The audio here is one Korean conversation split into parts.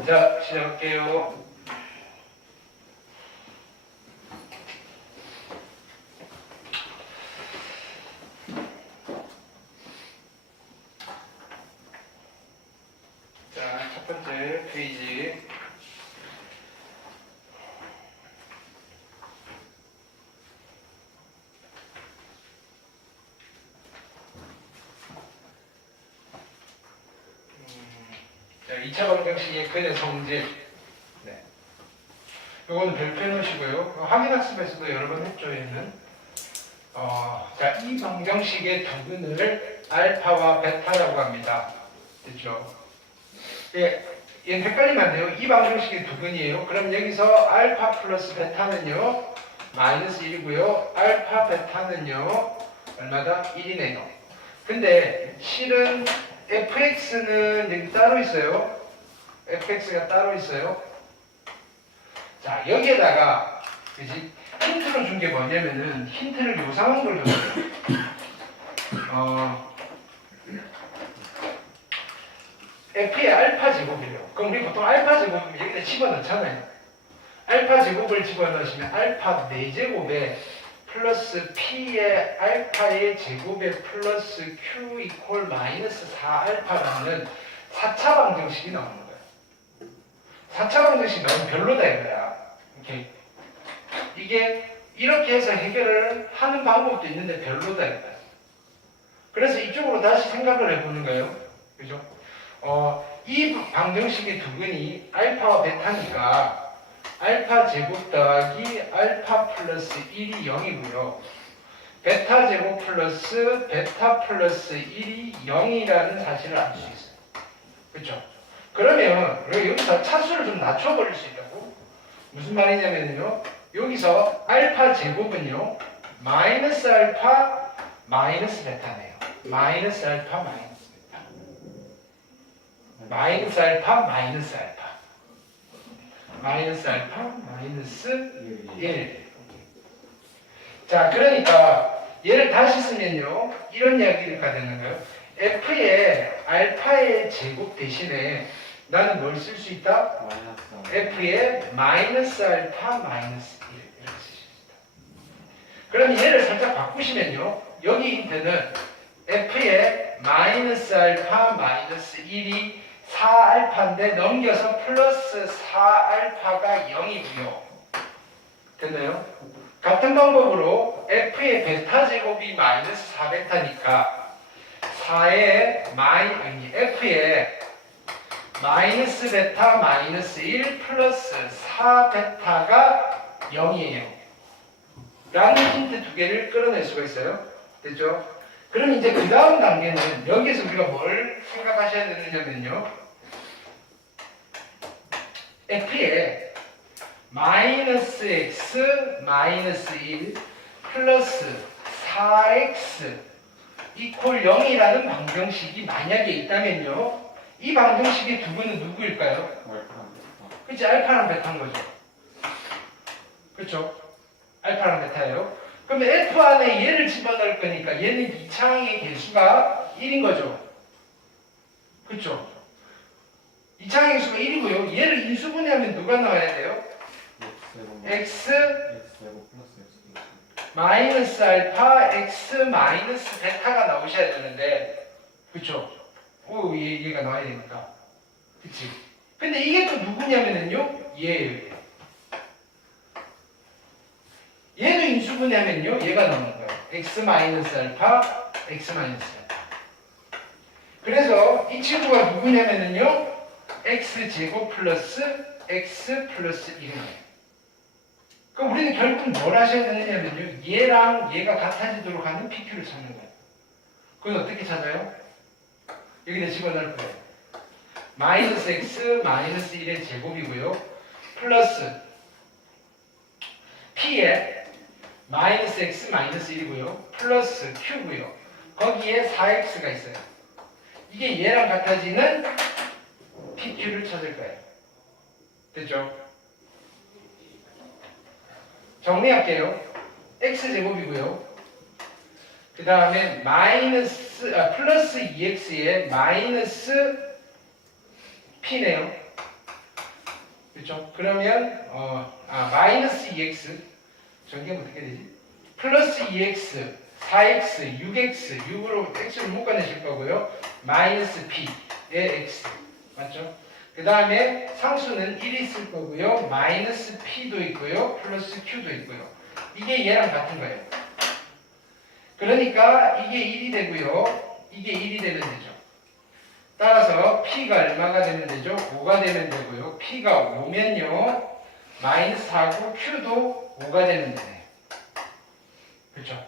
자, 시작할게요. 자, 첫 번째 페이지. 자, 2차 방정식의 근의 성질. 네. 요거는 별표 놓으시고요. 확인학습에서도 여러 번 했죠, 얘는. 자, 이 방정식의 두 근을 알파와 베타라고 합니다. 됐죠? 예, 얘는 헷갈리면 안 돼요. 이 방정식의 두 근이에요. 그럼 여기서 알파 플러스 베타는요, 마이너스 1이고요. 알파 베타는요, 얼마다? 1이네요. 근데 실은 fx는 여기 따로 있어요. fx가 따로 있어요. 자, 여기에다가 그지? 힌트로 준 게 뭐냐면은 힌트를 요상한 걸 줬어요. f의 알파 제곱이래요. 그럼 우리 보통 알파 제곱이면 여기다 집어넣잖아요. 알파 제곱을 집어넣으시면 알파 4제곱에 플러스 p의 알파의 제곱에 플러스 q 이퀄 마이너스 4알파라는 4차 방정식이 나오는 거예요. 4차 방정식이 너무 별로다 이거야. 오케이. 이게 이렇게 해서 해결을 하는 방법도 있는데 별로다 이거야. 그래서 이쪽으로 다시 생각을 해보는 거예요. 그죠? 이 방정식의 두 근이 알파와 베타니까 알파 제곱 더하기 알파 플러스 1이 0이고요. 베타 제곱 플러스 베타 플러스 1이 0이라는 사실을 알 수 있어요. 그렇죠? 그러면 여기서 차수를 좀 낮춰버릴 수 있다고? 무슨 말이냐면요. 여기서 알파 제곱은요. 마이너스 알파 마이너스 베타네요. 마이너스 알파 마이너스 베타. 마이너스 알파 마이너스 알파. 마이너스 알파 마이너스 1. 자, 그러니까 얘를 다시 쓰면요. 이런 이야기가 되는 거예요. f의 알파의 제곱 대신에 나는 뭘 쓸 수 있다? f의 마이너스 알파 마이너스 1 이렇게 쓸 수 있다. 그럼 얘를 살짝 바꾸시면요. 여기 힌트는 f의 마이너스 알파 마이너스 1이 4알파인데 넘겨서 플러스 4알파가 0이고요. 됐나요? 같은 방법으로 f의 베타 제곱이 마이너스 4베타니까 4의 f의 마이너스 베타 마이너스 1 플러스 4베타가 0이에요. 라는 힌트 두 개를 끌어낼 수가 있어요. 됐죠? 그럼 이제 그 다음 단계는 여기에서 우리가 뭘 생각하셔야 되느냐면요. f의 마이너스 x 마이너스 1 플러스 4x 이퀄 0이라는 방정식이 만약에 있다면요. 이 방정식의 두 분은 누구일까요? 그치, 알파랑 베타인 거죠. 그쵸? 알파랑 베타예요. 그러면 F 안에 얘를 집어넣을 거니까 얘는 2차항의 개수가 1인 거죠. 그쵸? 2차항의 개수가 1이고요. 얘를 인수분해하면 누가 나와야 돼요? x 마이너스 알파 x 마이너스 베타가 나오셔야 되는데 그쵸? 오, 얘가 나와야 되니까. 그치? 근데 이게 또 누구냐면요? 얘예요. 얘도 인수분해하면요, 얘가 나오는 거예요. x 마이너스 알파, x 마이너스 베타. 그래서 이 친구가 누구냐면요, x 제곱 플러스 x 플러스 1이에요. 그럼 우리는 결국 뭘 하셔야 되느냐면요, 얘랑 얘가 같아지도록 하는 PQ를 찾는 거예요. 그건 어떻게 찾아요? 여기다 집어넣을 거예요. 마이너스 x 마이너스 1의 제곱이고요, 플러스 p에 마이너스 x 마이너스 1이고요. 플러스 q고요. 거기에 4x가 있어요. 이게 얘랑 같아지는 pq를 찾을 거예요. 됐죠? 정리할게요. x제곱이고요. 그 다음에 플러스 2x에 마이너스 p네요. 그쵸? 그러면 마이너스 2x 전개하면 어떻게 되지? 플러스 2x 4x 6x 6으로 x를 묶어내실 거고요. 마이너스 p의 x 맞죠? 그 다음에 상수는 1이 있을 거고요. 마이너스 p도 있고요. 플러스 q도 있고요. 이게 얘랑 같은 거예요. 그러니까 이게 1이 되고요. 이게 1이 되면 되죠. 따라서 p가 얼마가 되면 되죠? 5가 되면 되고요. p가 5면요. 마이너스 4고 q도 5가 되면 되네요. 그렇죠?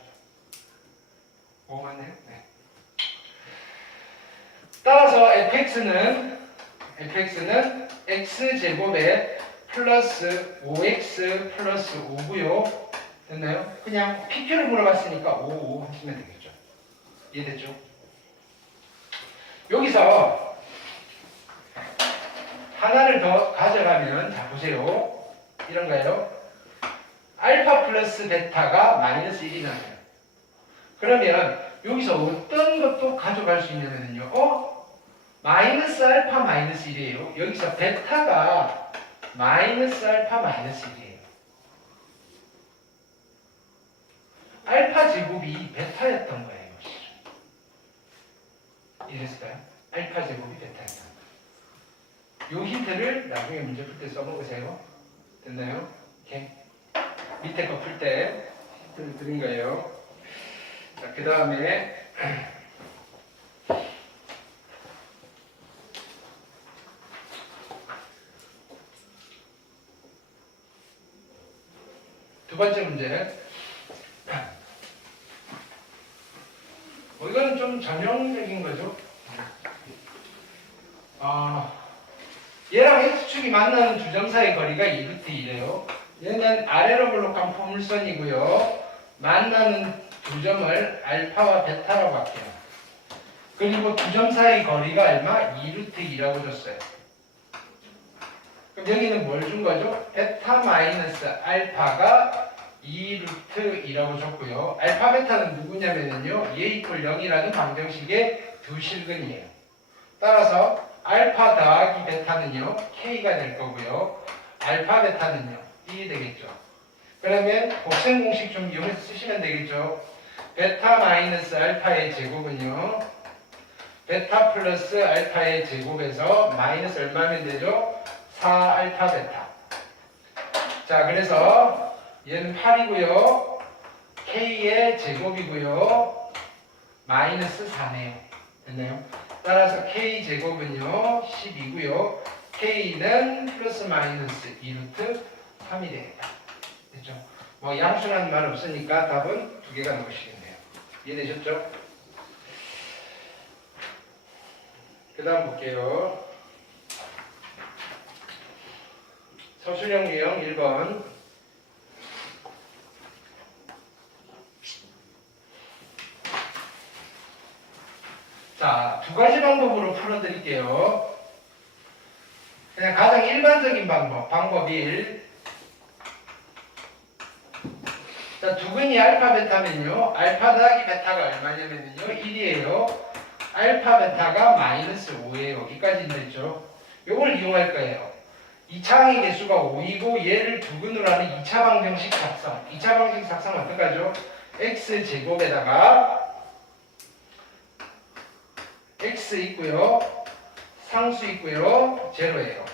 5 맞네요? 네. 따라서 fx는 x제곱에 플러스 5x 플러스 5고요. 됐나요? 그냥 PQ를 물어봤으니까 5 하시면 되겠죠. 이해됐죠? 여기서 하나를 더 가져가면 자 보세요. 이런 거예요. 알파 플러스 베타가 마이너스 1이 나요. 그러면 여기서 어떤 것도 가져갈 수 있냐면요. 마이너스 알파 마이너스 1이에요. 여기서 베타가 마이너스 알파 마이너스 1이에요. 알파 제곱이 베타였던 거예요. 이랬을까요? 알파 제곱이 베타였던 거예요. 요 힌트를 나중에 문제 풀 때 써먹으세요. 됐나요? 오케이. 밑에 거 풀 때 힌트를 드린 거예요. 자, 그 다음에 두 번째 문제. 이거는 좀 전형적인 거죠. 얘랑 x축이 만나는 두 점 사이 거리가 2루트 2래요. 얘는 아래로 볼록한 포물선이고요. 만나는 두 점을 알파와 베타라고 할게요. 그리고 두 점 사이 거리가 얼마? 2루트 2라고 줬어요. 그럼 여기는 뭘 준 거죠? 베타 마이너스 알파가 2루트 2라고 줬고요. 알파 베타는 누구냐면요. 얘 이퀄 0이라는 방정식의 두 실근이에요. 따라서 알파 더하기 베타는요. K가 될 거고요. 알파 베타는요. 1이 되겠죠. 그러면 곱셈 공식 좀 이용해서 쓰시면 되겠죠. 베타 마이너스 알파의 제곱은요. 베타 플러스 알파의 제곱에서 마이너스 얼마면 되죠? 4 알파 베타. 자, 그래서 얘는 8이고요. K의 제곱이고요. 마이너스 4네요. 됐나요? 따라서 K제곱은요. 10이고요. K는 플러스 마이너스 2루트 3이 되겠다. 됐죠? 뭐 양수라는 말 없으니까 답은 두 개가 나오시겠네요. 이해되셨죠? 그 다음 볼게요. 서술형 유형 1번. 자, 두 가지 방법으로 풀어드릴게요. 그냥 가장 일반적인 방법 1. 자, 두근이 알파 베타면요. 알파 더하기 베타가 얼마냐면요. 1이에요. 알파 베타가 마이너스 5예요. 여기까지 있죠. 요걸 이용할 거예요. 2차항의 개수가 5이고 얘를 두근으로 하는 2차 방정식 작성. 2차 방정식 작성 어떡하죠? x제곱에다가 x 있고요. 상수 있고요. 제로예요.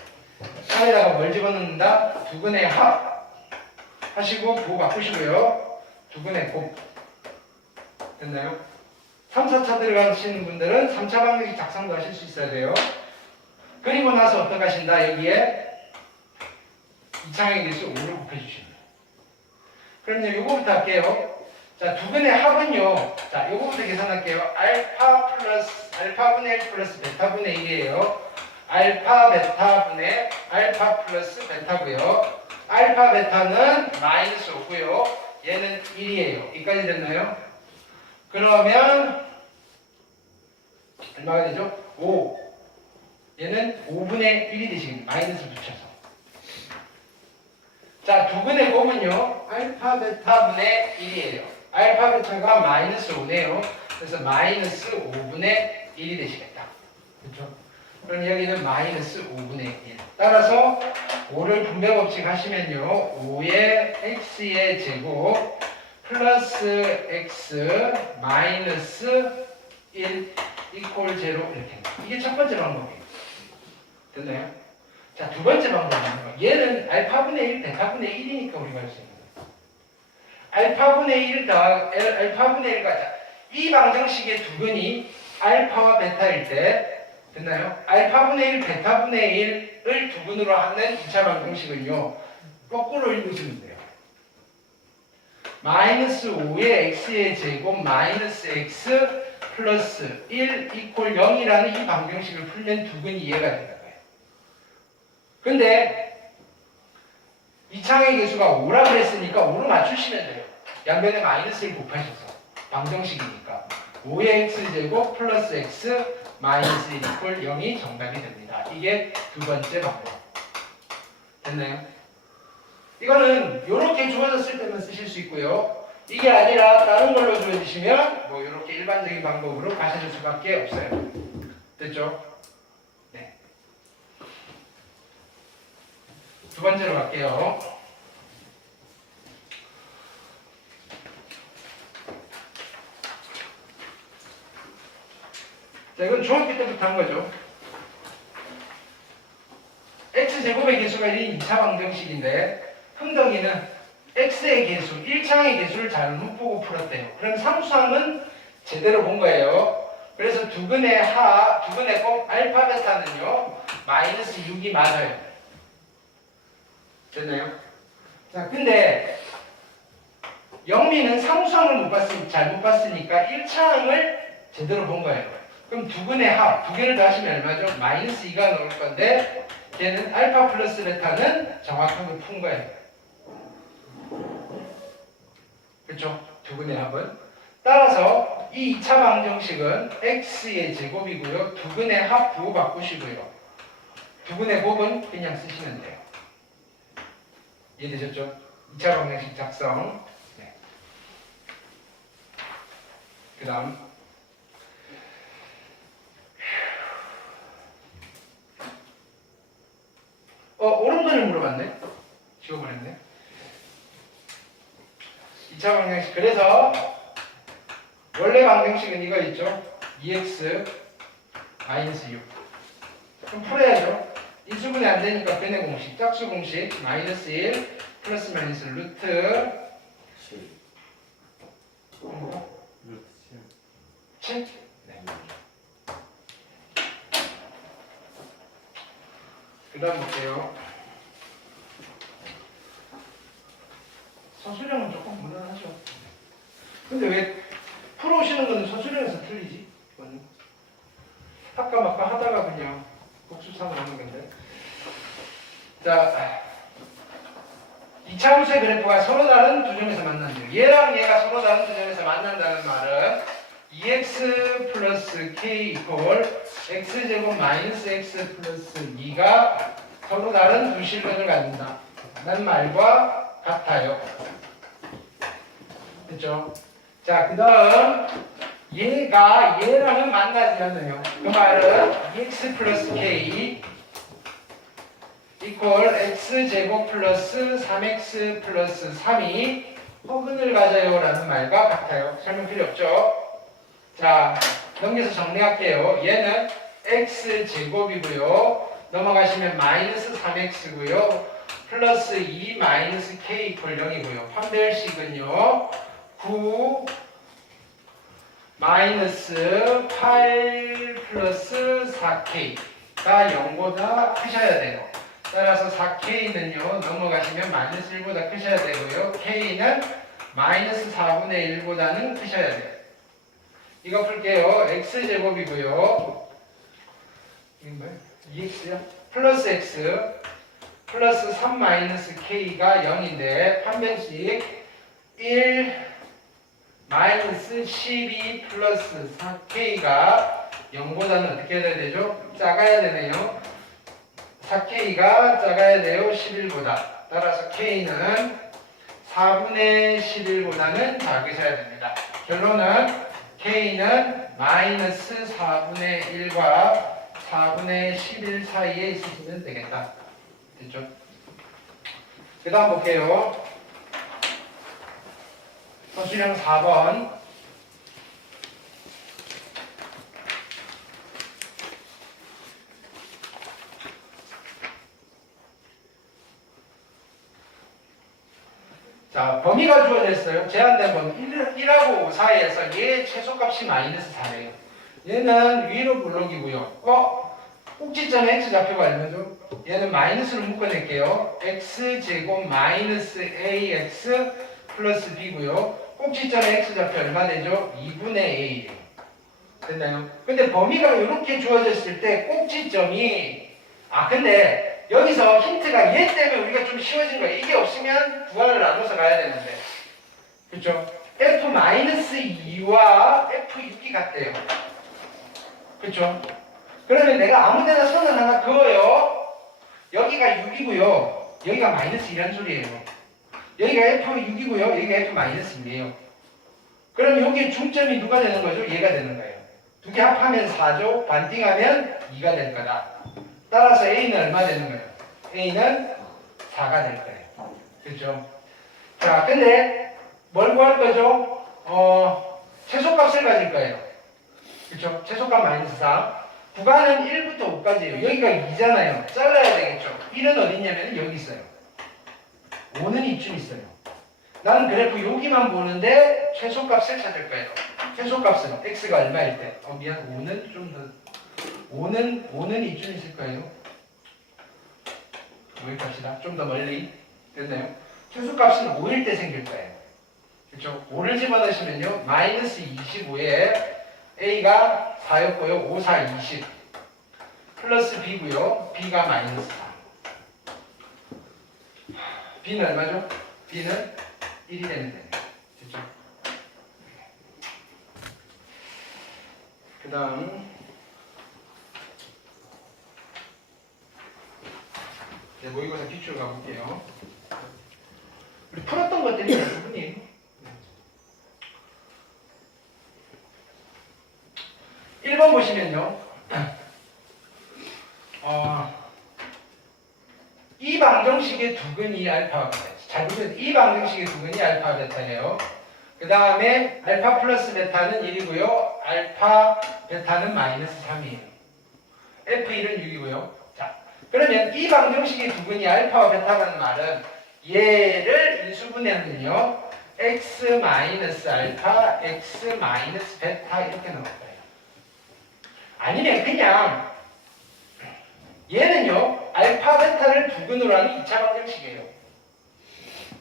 3에다가 뭘 집어넣는다? 두근의 합 하시고 부호 바꾸시고요. 두근의 곱. 됐나요? 3, 4차 들어가시는 분들은 3차 방정식 작성도 하실 수 있어야 돼요. 그리고 나서 어떻게 하신다? 여기에 2차항의 개수 5를 곱해주시면 돼요. 그럼 요거부터 할게요. 자, 두근의 합은요. 자, 요거부터 계산할게요. 알파분의 1 플러스 베타분의 1이에요. 알파 베타분의 알파 플러스 베타고요. 알파 베타는 마이너스 5고요. 얘는 1이에요. 여기까지 됐나요? 그러면 얼마가 되죠? 5. 얘는 5분의 1이 되시겠네요. 마이너스 붙여서. 자, 두근의 곱은요. 알파 베타분의 1이에요. 알파 베타가 마이너스 5네요. 그래서 마이너스 5분의 1이 되시겠다. 그렇죠? 그럼 여기는 마이너스 5분의 1. 따라서 5를 분배 법칙 하시면요. 5의 x의 제곱 플러스 x 마이너스 1 이퀄 제로 이렇게. 이게 첫 번째 방법이에요. 됐나요? 자, 두 번째 방법은 얘는 알파분의 1, 베타분의 1이니까 우리가 할 수 있는 거예요. 알파분의 1 더하기 알파분의 1 가자. 이 방정식의 두근이 알파와 베타일 때 됐나요? 알파분의 1, 베타분의 1을 두근으로 하는 2차 방정식은요. 거꾸로 읽으시면 돼요. 마이너스 5의 x의 제곱 마이너스 x 플러스 1 이퀄 0이라는 이 방정식을 풀면 두근이 이해가 된다고요. 근데 이창의 개수가 5라 그랬으니까 5로 맞추시면 돼요. 양변에 마이너스 1 곱하셔서 방정식이니까 5의 x제곱 플러스 x 마이너스 1 이퀄 0이 정답이 됩니다. 이게 두 번째 방법. 됐나요? 이거는 이렇게 주어졌을 때만 쓰실 수 있고요. 이게 아니라 다른 걸로 주어지시면 뭐 이렇게 일반적인 방법으로 가실 수밖에 없어요. 됐죠? 네. 두 번째로 갈게요. 자, 이건 중학교 때부터 한 거죠. x제곱의 개수가 1인 2차 방정식인데 흥덕이는 x의 개수, 1차의 개수를 잘못 보고 풀었대요. 그럼 상수항은 제대로 본 거예요. 그래서 두근의 꼭 알파 베타는요 마이너스 6이 맞아요. 됐나요? 자, 근데 영미는 상수항을 잘못 봤으니까 1차항을 제대로 본 거예요. 그럼 두근의 합, 두 개를 더하시면 얼마죠? 마이너스 2가 나올 건데 걔는 알파 플러스 베타는 정확하게 푼 거예요. 그렇죠? 두근의 합은. 따라서 이 2차 방정식은 x의 제곱이고요. 두근의 합 부호 바꾸시고요. 두근의 곱은 그냥 쓰시면 돼요. 이해되셨죠? 2차 방정식 작성. 네. 그 다음 오른손을 물어봤네? 지워버렸네. 2차 방정식. 그래서 원래 방정식은 이거 있죠? 2x 마이너스 6. 그럼 풀어야죠. 인수분해 안 되니까 변의 공식, 짝수 공식 마이너스 1 플러스 마이너스 루트 7. 네. 그 다음 볼게요. 서술형은 조금 무난하죠. 근데 왜 풀어오시는 거는 서술형에서 틀리지? 이거는 아까 막 하다가 그냥 복수상을 하는 건데. 자, 2차 함수의 그래프가 서로 다른 두 점에서 만난대요. 얘랑 얘가 서로 다른 두 점에서 만난다는 말은 2x 플러스 k 이퀄 x제곱 마이너스 x 플러스 2가 서로 다른 두 실근을 갖는다 라는 말과 같아요. 됐죠? 자, 그 다음 얘가 얘랑은 만나지 않아요. 그 말은 2x 플러스 k 이퀄 x제곱 플러스 3x 플러스 3이 허근을 가져요 라는 말과 같아요. 설명 필요 없죠? 자, 넘겨서 정리할게요. 얘는 x제곱이고요. 넘어가시면 마이너스 3x고요. 플러스 2 마이너스 k 이퀄 0이고요. 판별식은요. 9 마이너스 8 플러스 4k가 0보다 크셔야 돼요. 따라서 4k는요. 넘어가시면 마이너스 1보다 크셔야 되고요. k는 마이너스 4분의 1보다는 크셔야 돼요. 이거 풀게요. x제곱이고요. 이게 뭐예요? 2x요? 플러스 x 플러스 3 마이너스 k가 0인데 판별식 1 마이너스 12 플러스 4k가 0보다는 어떻게 해야 되죠? 작아야 되네요. 4k가 작아야 돼요. 11보다. 따라서 k는 4분의 11보다는 작으셔야 됩니다. 결론은 k는 마이너스 4분의 1과 4분의 11 사이에 있으시면 되겠다. 됐죠? 그 다음 볼게요. 서술형 4번. 자, 범위가 주어졌어요. 제한된 범위 1하고 5 사이에서 얘 최소값이 마이너스 4래요. 얘는 위로 블록이고요. 꼭지점에 x좌표가 얼마죠? 얘는 마이너스로 묶어낼게요. x제곱 마이너스 ax 플러스 b고요. 꼭지점에 x좌표 얼마 되죠? 2분의 a. 됐나요? 근데 범위가 이렇게 주어졌을 때 꼭지점이 근데 여기서 힌트가 얘 때문에 우리가 좀 쉬워진 거예요. 이게 없으면 구간을 나눠서 가야 되는데. 그렇죠? F-2와 F6이 같대요. 그렇죠? 그러면 내가 아무 데나 선을 하나 그어요. 여기가 6이고요. 여기가 마이너스 1란 소리예요. 여기가 F6이고요. 여기가 F-1이에요. 그럼 여기 중점이 누가 되는 거죠? 얘가 되는 거예요. 두 개 합하면 4죠. 반띵하면 2가 될 거다. 따라서 A는 얼마 되는 거예요? A는 4가 될 거예요. 그렇죠? 자, 근데 뭘 구할 거죠? 최소값을 가질 거예요. 그렇죠? 최소값 마이너스 4. 구간은 1부터 5까지예요. 여기가 2잖아요. 잘라야 되겠죠? 1은 어디 있냐면 여기 있어요. 5는 이쯤 있어요. 나는 그래프 여기만 보는데 최소값을 찾을 거예요. 최소값은 x가 얼마일 때? 미안, 5는 좀 더 5는 이쯤 있을 거예요. 여기 갑시다. 좀 더 멀리. 됐나요? 최소값은 5일 때 생길 거예요. 그렇죠? 5를 집어넣으시면요. 마이너스 25에 a가 4였고요. 5, 4, 20 플러스 b고요. b가 마이너스 4. b는 얼마죠? b는 1이 되면 돼요. 됐죠? 그 다음 모의고사 기출 가볼게요. 우리 풀었던 것들이 대부분이 1번 보시면요. 이 방정식의 두근이 알파 베타. 잘 보세요. 이 방정식의 두근이 알파 베타예요. 그 다음에 알파 플러스 베타는 1이고요. 알파 베타는 마이너스 3이에요. F1은 6이고요. 자, 그러면 이 방정식의 두근이 알파와 베타라는 말은 얘를 인수분해하면요. x 마이너스 알파, x 마이너스 베타 이렇게 나올 거예요. 아니면 그냥 얘는요. 알파 베타를 두근으로 하는 2차 방정식이에요.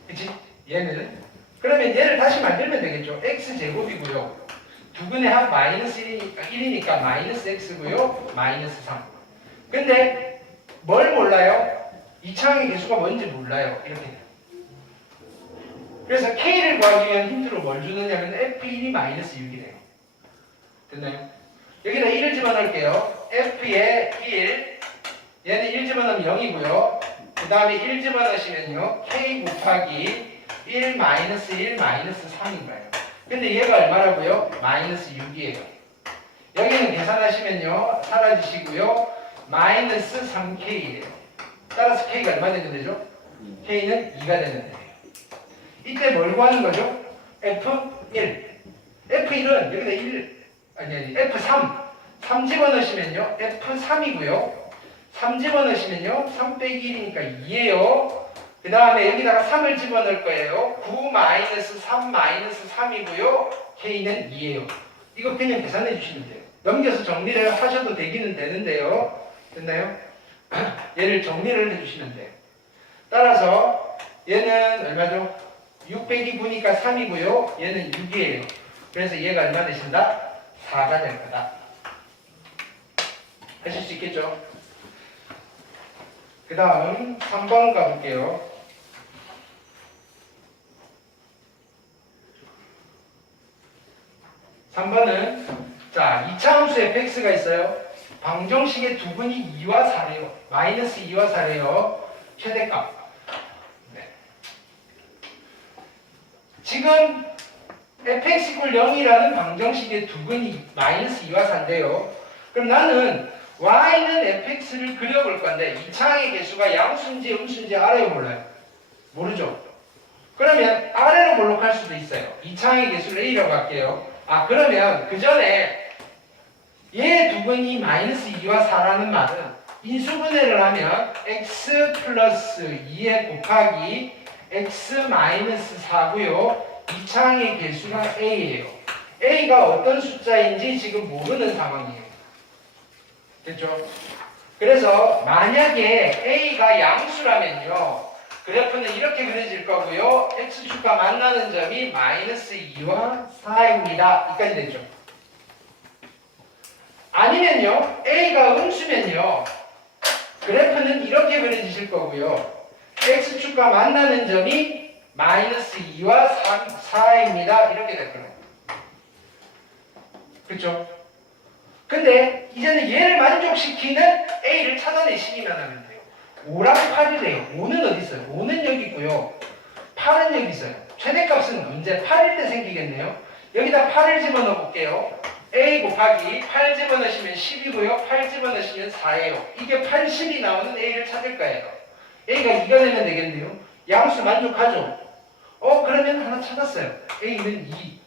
그치? 얘는. 그러면 얘를 다시 만들면 되겠죠. x제곱이고요. 두근의 합 마이너스 1이니까 마이너스 x고요. 마이너스 3. 근데 뭘 몰라요? 2차항의 개수가 뭔지 몰라요. 이렇게 돼요. 그래서 K를 구하기 위한 힌트로 뭘 주느냐면 F1이 마이너스 6이 돼요. 됐나요? 여기다 1을 집어넣을게요. F에 1, 얘는 1 집어넣으면 0이고요. 그 다음에 1 집어넣으시면요. K 곱하기 1 마이너스 1 마이너스 3인 거예요. 근데 얘가 얼마라고요? 마이너스 6이에요. 여기는 계산하시면요. 사라지시고요. 마이너스 3K예요. 따라서 K가 얼마 되는 되죠? K는 2가 되는 데요. 이때 뭘 구하는 거죠? F1. F1은 여기다 1, 아니, F3. 3 집어넣으시면요. F3이고요. 3 집어넣으시면요. 3 빼기 1이니까 2예요. 그 다음에 여기다가 3을 집어넣을 거예요. 9 마이너스 3 마이너스 3이고요. K는 2예요. 이거 그냥 계산해 주시면 돼요. 넘겨서 정리를 하셔도 되기는 되는데요. 됐나요? 얘를 정리를 해주시면 돼요. 따라서 얘는 얼마죠? 6 빼기 9니까 3이고요. 얘는 6이에요. 그래서 얘가 얼마 되신다? 4가 될 거다. 하실 수 있겠죠? 그 다음 3번 가볼게요. 3번은 자 2차 함수 fx가 있어요. 방정식의 두근이 2와 4래요. 마이너스 2와 4래요. 최대값. 네. 지금 fx = 0이라는 방정식의 두근이 마이너스 2와 4인데요. 그럼 나는 y는 fx를 그려볼 건데 2차항의 개수가 양수인지 음수인지 알아요 몰라요? 모르죠. 그러면 아래로 몰록할 수도 있어요. 2차항의 개수를 A라고 할게요. 그러면 그 전에 얘 두 번이 마이너스 2와 4라는 말은 인수분해를 하면 x 플러스 2에 곱하기 x 마이너스 4고요. 2차항의 개수가 A예요. A가 어떤 숫자인지 지금 모르는 상황이에요. 됐죠? 그래서 만약에 A가 양수라면요. 그래프는 이렇게 그려질 거고요. X축과 만나는 점이 마이너스 2와 4입니다. 여기까지 됐죠? 아니면요. A가 음수면요. 그래프는 이렇게 그려지실 거고요. X축과 만나는 점이 마이너스 2와 4입니다. 이렇게 될 거예요. 그렇죠? 근데 이제는 얘를 만족시키는 A를 찾아내시기만 하면 돼요. 5랑 8이래요. 5는 어디 있어요? 5는 여기 있고요. 8은 여기 있어요. 최대값은 언제 8일 때 생기겠네요. 여기다 8을 집어넣어 볼게요. A 곱하기 8 집어넣으시면 10이고요. 8 집어넣으시면 4예요. 이게 80이 나오는 A를 찾을 거예요. A가 이겨내면 되겠네요. 양수 만족하죠? 그러면 하나 찾았어요. A는 2.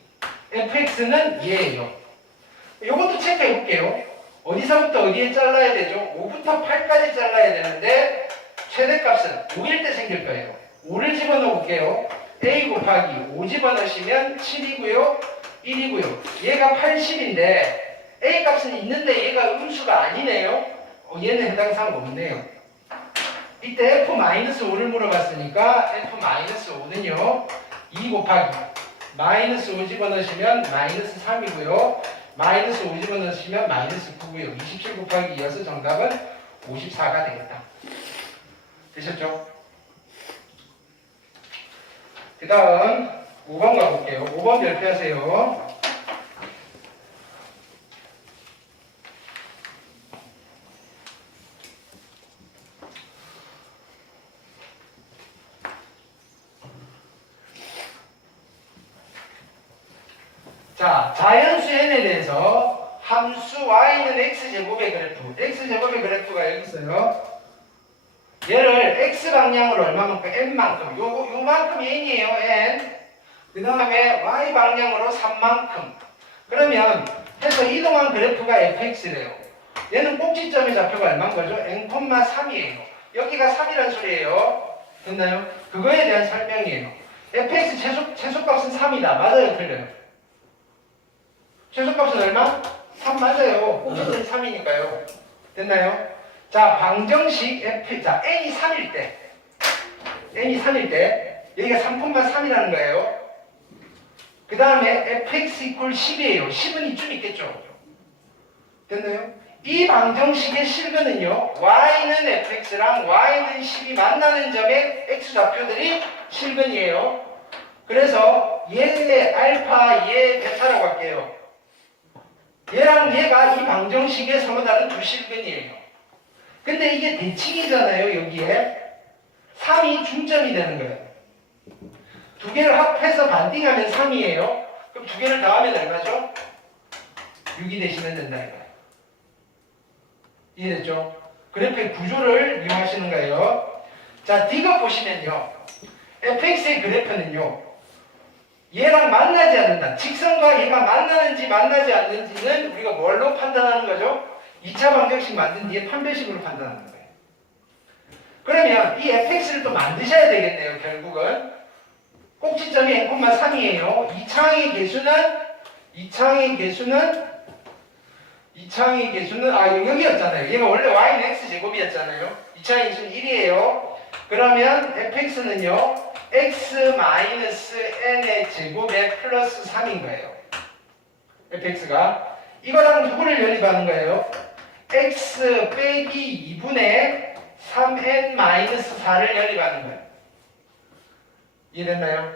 fx는 얘예요. 이것도 체크해 볼게요. 어디서부터 어디에 잘라야 되죠? 5부터 8까지 잘라야 되는데 최대값은 5일 때 생길 거예요. 5를 집어넣어 볼게요. A 곱하기 5 집어넣으시면 7이고요. 1이고요. 얘가 80인데 A 값은 있는데 얘가 음수가 아니네요. 얘는 해당 사항 없네요. 이때 F-5를 물어봤으니까 F-5는요. 2 곱하기 마이너스 5 집어넣으시면 마이너스 3이고요. 마이너스 5 집어넣으시면 마이너스 9고요. 27 곱하기 2여서 정답은 54가 되겠다. 되셨죠? 그 다음 5번 가볼게요. 5번 별표하세요. 자, 자연수 n에 대해서 함수 y는 x제곱의 그래프, x제곱의 그래프가 여기 있어요. 얘를 x방향으로 얼마만큼? n만큼. 요만큼 n이에요, n. 그 다음에 y방향으로 3만큼. 그러면 해서 이동한 그래프가 fx래요. 얘는 꼭지점의 좌표가 얼마인 거죠? n,3이에요. 여기가 3이란 소리예요. 됐나요? 그거에 대한 설명이에요. fx 최소값은 3이다. 맞아요, 틀려요? 최소값은 얼마? 3 맞아요. 꼭지점이 3이니까요. 됐나요? 자, 방정식 f, 자, n이 3일 때, 여기가 3,3이라는 거예요. 그 다음에 fx 이퀄 10이에요. 10은 이쯤 있겠죠? 됐나요? 이 방정식의 실근은요, y는 fx랑 y는 10이 만나는 점의 x좌표들이 실근이에요. 그래서 얘의 알파, 얘의 베타라고 할게요. 얘랑 얘가 이 방정식의 서로 다른 두 실근이에요. 근데 이게 대칭이잖아요, 여기에. 3이 중점이 되는 거예요. 두 개를 합해서 반띵하면 3이에요. 그럼 두 개를 더하면 얼마죠? 6이 되시면 된다, 이거예요. 이해됐죠? 그래프의 구조를 이용하시는 거예요. 자, D급 보시면요. fx의 그래프는요. 얘랑 만나지 않는다. 직선과 얘가 만나는지 만나지 않는지는 우리가 뭘로 판단하는 거죠? 2차 방정식 만든 뒤에 판별식으로 판단하는 거예요. 그러면 이 fx를 또 만드셔야 되겠네요. 결국은 꼭지점이 n,3이에요. 2차항의 개수는 여기였잖아요. 얘가 원래 y는 x제곱이었잖아요. 2차항의 개수는 1이에요. 그러면 fx는요. x-n의 제곱에 플러스 3인 거예요. fx가 이거랑 누구를 연립하는 거예요? x 빼기 2분의 3n-4를 연립하는 거예요. 이해됐나요?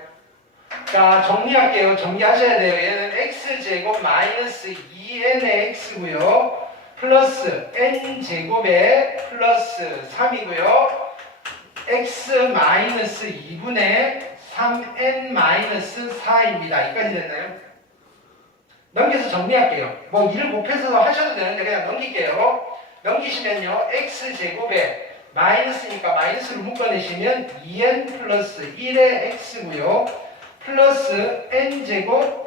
자, 정리할게요. 정리하셔야 돼요. 얘는 x제곱 마이너스 2n의 x고요. 플러스 n제곱에 플러스 3이고요. x-2분의 3n-4입니다. 여기까지 됐나요? 넘겨서 정리할게요. 뭐 2를 곱해서 하셔도 되는데 그냥 넘길게요. 넘기시면요. x제곱에 마이너스니까 마이너스를 묶어내시면 2n 플러스 1의 x고요. 플러스 n제곱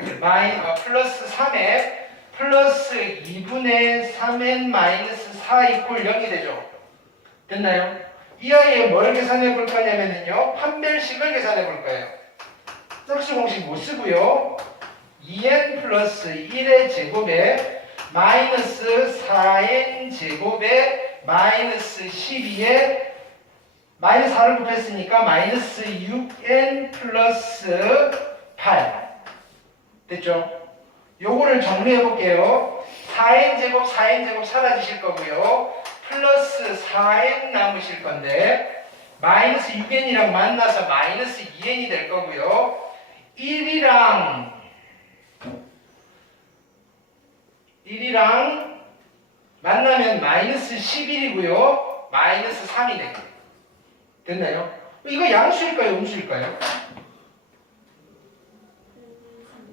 플러스 3에 플러스 2분의 3n 마이너스 4 이퀄 0이 되죠. 됐나요? 이 아이에 뭘 계산해 볼 거냐면요. 판별식을 계산해 볼 거예요. 짝수 공식 못 쓰고요. 2n 플러스 1의 제곱에 마이너스 4n 제곱에 마이너스 12에 마이너스 4를 곱했으니까 마이너스 6n 플러스 8 됐죠? 요거를 정리해 볼게요. 4n 제곱 사라지실 거고요. 플러스 4n 남으실 건데 마이너스 6n이랑 만나서 마이너스 2n이 될 거고요. 1이랑 만나면 마이너스 11이고요. 마이너스 3이 돼요. 됐나요? 이거 양수일까요? 음수일까요?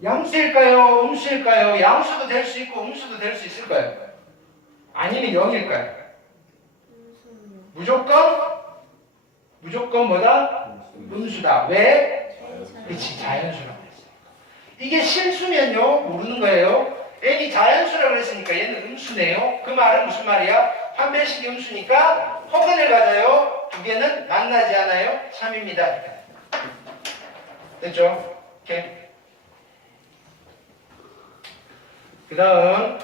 양수일까요? 음수일까요? 양수도 될 수 있고 음수도 될 수 있을까요? 아니면 0일까요? 무조건 뭐다? 음수다. 왜? 그렇지, 자연수라고 했어요. 이게 실수면요 모르는 거예요. n이 자연수라고 했으니까 얘는 음수네요. 그 말은 무슨 말이야? 판별식이 음수니까 허근을 가져요. 두 개는 만나지 않아요. 참입니다. 됐죠? 오케이. 그 다음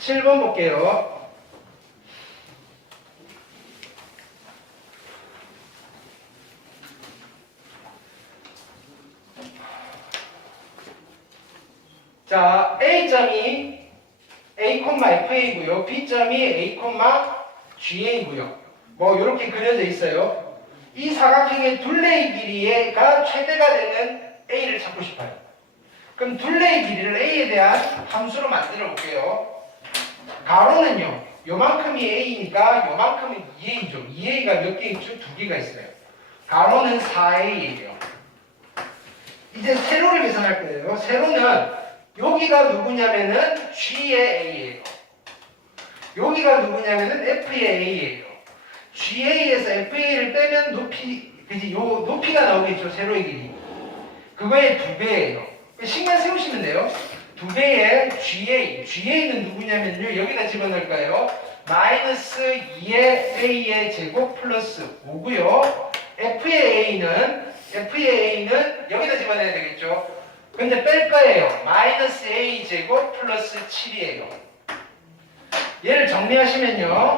7번 볼게요. 자, A점이 A,FA고요. B점이 A,GA고요. 뭐 이렇게 그려져 있어요. 이 사각형의 둘레의 길이가 최대가 되는 A를 찾고 싶어요. 그럼 둘레의 길이를 A에 대한 함수로 만들어 볼게요. 가로는요. 요만큼이 A니까 요만큼은 2A죠. 2A가 몇 개 있죠? 2개가 있어요. 가로는 4A예요. 이제 세로를 계산할 거예요. 세로는 여기가 누구냐면은 G의 A예요. 여기가 누구냐면은 F의 A예요. GA에서 FA를 빼면 높이, 그지? 요 높이가 나오겠죠. 세로의 길이. 그거의 2배예요. 식만 세우시면 돼요. 2배의 GA. GA는 누구냐면요. 여기다 집어넣을까요? 마이너스 2의 A의 제곱 플러스 5고요. F의 A는 여기다 집어넣어야 되겠죠. 근데 뺄 거예요. 마이너스 A 제곱 플러스 7이에요. 얘를 정리하시면요.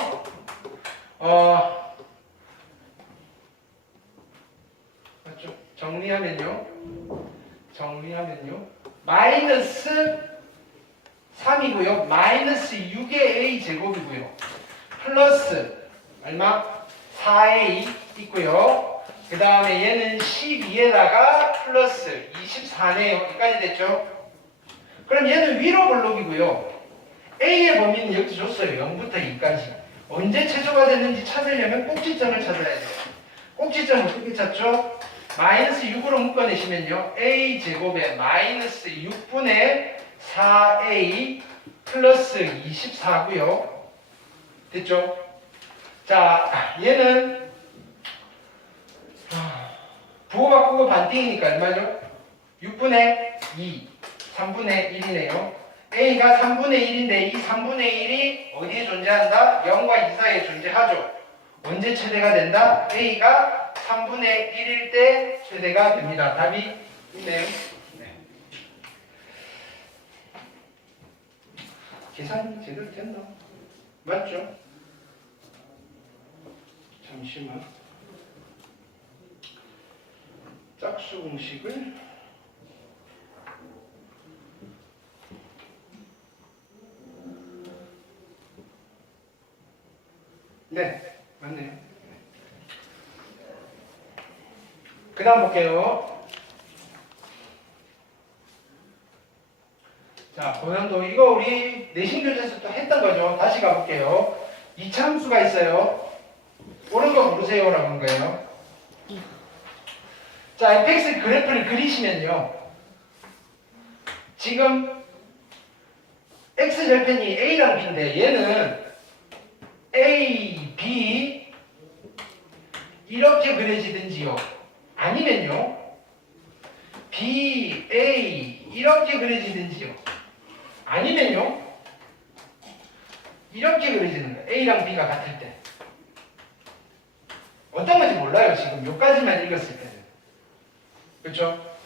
맞죠? 정리하면요. 마이너스 3이고요. 마이너스 6의 A 제곱이고요. 플러스 얼마? 4A 있고요. 그 다음에 얘는 12에다가 플러스 24네요. 여기까지 됐죠? 그럼 얘는 위로 블록이고요. A의 범위는 여기 줬어요. 0부터 2까지. 언제 최소가 됐는지 찾으려면 꼭지점을 찾아야 돼요. 꼭지점 어떻게 찾죠? 마이너스 6으로 묶어내시면요. A 제곱에 마이너스 6분의 4A 플러스 24고요. 됐죠? 자, 얘는 부호 바꾸고 반띵이니까 얼마죠? 6분의 2, 3분의 1이네요. A가 3분의 1인데 이 3분의 1이 어디에 존재한다? 0과 2 사이에 존재하죠. 언제 최대가 된다? A가 3분의 1일 때 최대가 됩니다. 답이 있네요. 네. 계산이 제대로 됐나? 맞죠? 잠시만. 짝수 공식을 네, 맞네요. 그 다음 볼게요. 자, 고난도 이거 우리 내신 교재에서 또 했던 거죠. 다시 가볼게요. 이차함수가 있어요. 옳은 거 고르세요라고 한 거예요. 자, fx 그래프를 그리시면요. 지금 x절편이 a랑 b인데 얘는 A, B 이렇게 그려지든지요. 아니면요. B, A 이렇게 그려지든지요. 아니면요. 이렇게 그려지는 거예요. A랑 B가 같을 때. 어떤 건지 몰라요. 지금 여기까지만 읽었을 때는. 그렇죠?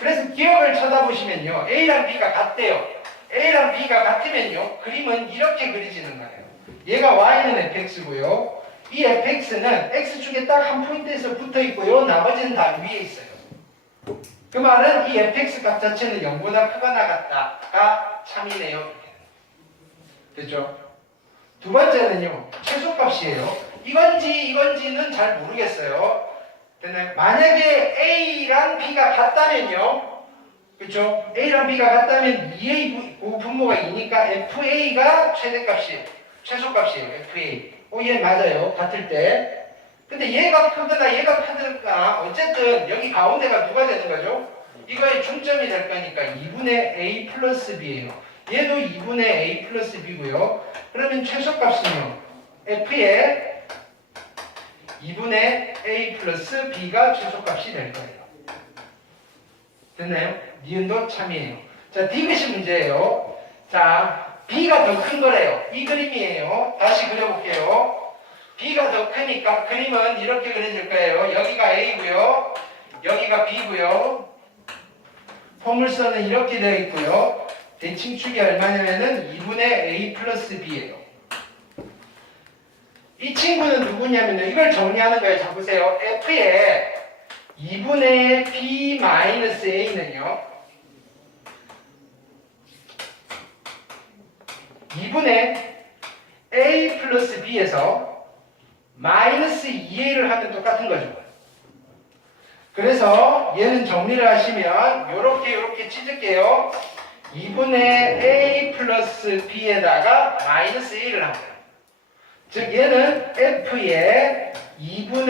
그래서 기억을 쳐다보시면요. A랑 B가 같대요. A랑 B가 같으면요. 그림은 이렇게 그려지는 거예요. 얘가 Y는 fx고요. 이 fx는 x축에 딱 한 포인트에서 붙어 있고요. 나머지는 다 위에 있어요. 그 말은 이 fx 값 자체는 0보다 크거나 같다가 참이네요. 됐죠? 두 번째는요. 최소값이에요. 이건지는 잘 모르겠어요. 근데 만약에 A랑 B가 같다면요. 그렇죠? A랑 B가 같다면 2A 분모가 2니까 FA가 최대값이에요. 최소값이에요. FA. 얘 맞아요. 같을 때. 근데 얘가 크거나 얘가 크거나 어쨌든 여기 가운데가 누가 되는 거죠? 이거의 중점이 될 거니까 2분의 A 플러스 B예요. 얘도 2분의 A 플러스 B고요. 그러면 최소값은요. F의 2분의 A 플러스 B가 최소값이 될 거예요. 됐나요? 니은도 참이에요. 자, 디귿이 문제예요. 자, B가 더 큰 거래요. 이 그림이에요. 다시 그려볼게요. B가 더 크니까 그림은 이렇게 그려질 거예요. 여기가 A고요. 여기가 B고요. 포물선은 이렇게 되어 있고요. 대칭축이 얼마냐면은 2분의 A 플러스 B예요. 이 친구는 누구냐면요. 이걸 정리하는 거예요. 자, 보세요. F의 2분의 B 마이너스 A는요. 2분의 A 플러스 B에서 마이너스 2A를 하면 똑같은 거죠. 그래서 얘는 정리를 하시면 요렇게 찢을게요. 2분의 A 플러스 B에다가 마이너스 A를 합니다. 즉 얘는 F의 2분의